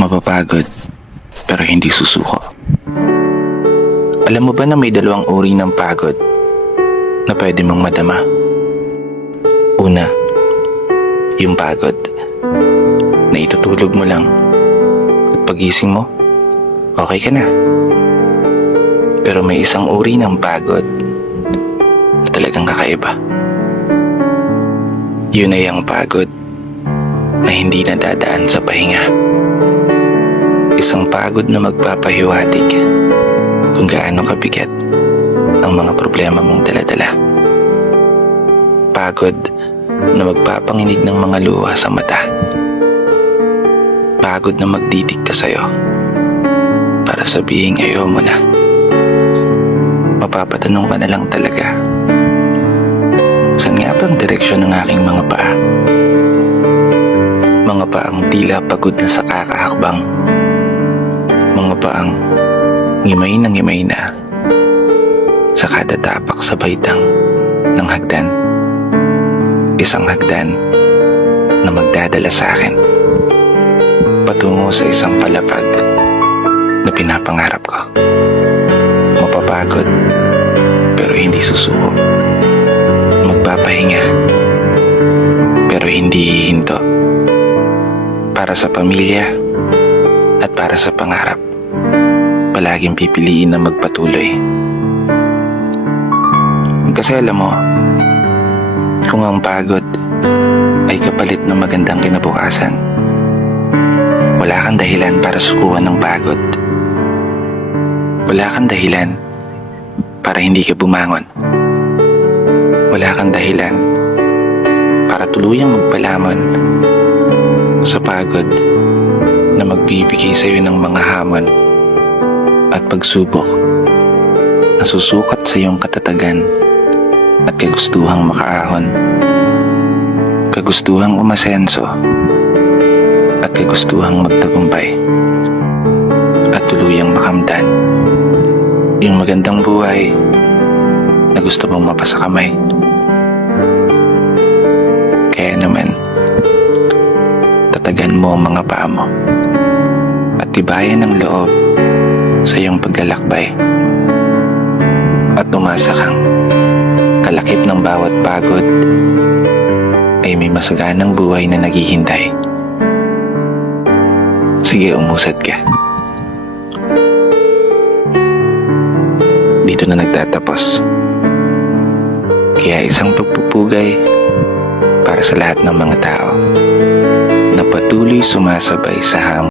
Mapapagod, pero hindi susuko. Alam mo ba na may dalawang uri ng pagod na pwede mong madama? Una, yung pagod na itutulog mo lang at pagising mo, okay ka na. Pero may isang uri ng pagod na talagang kakaiba. Yun ay ang pagod na hindi nadadaan sa pahinga. Isang pagod na magpapahiwatig kung gaano kabigat ang mga problema mong daladala. Pagod na magpapanginig ng mga luha sa mata. Pagod na magdidikta sa'yo para sabihin ayaw mo na. Mapapatanong ka na lang talaga, saan nga ba ang direksyon ng aking mga paa? Mga paang tila pagod na sa kakahakbang. Mga paang ngimay na sa kada tapak sa baitang ng hagdan. Isang hagdan na magdadala sa akin patungo sa isang palapag na pinapangarap ko. Mapapagod pero hindi susuko. Magpapahinga pero hindi hihinto. Para sa pamilya at para sa pangarap, palaging pipiliin na magpatuloy. Kasi alam mo, kung ang pagod ay kapalit ng magandang kinabukasan, wala kang dahilan para sukuan ng pagod. Wala kang dahilan para hindi ka bumangon. Wala kang dahilan para tuluyang magpalamon sa pagod na magbibigay sa iyo ng mga hamon at pagsubok na susukat sa iyong katatagan at kagustuhang makaahon, kagustuhang umasenso at kagustuhang magtagumpay at tuluyang makamtan yung magandang buhay na gusto mong mapasa kamay. Kaya naman, tatagan mo ang mga paa mo at tibayan ng loob sa iyong paglalakbay at umasa kang kalakip ng bawat pagod ay may masaganang buhay na naghihintay. Sige, umusad ka. Dito na nagtatapos. Kaya isang pagpupugay para sa lahat ng mga tao na patuloy sumasabay sa hamon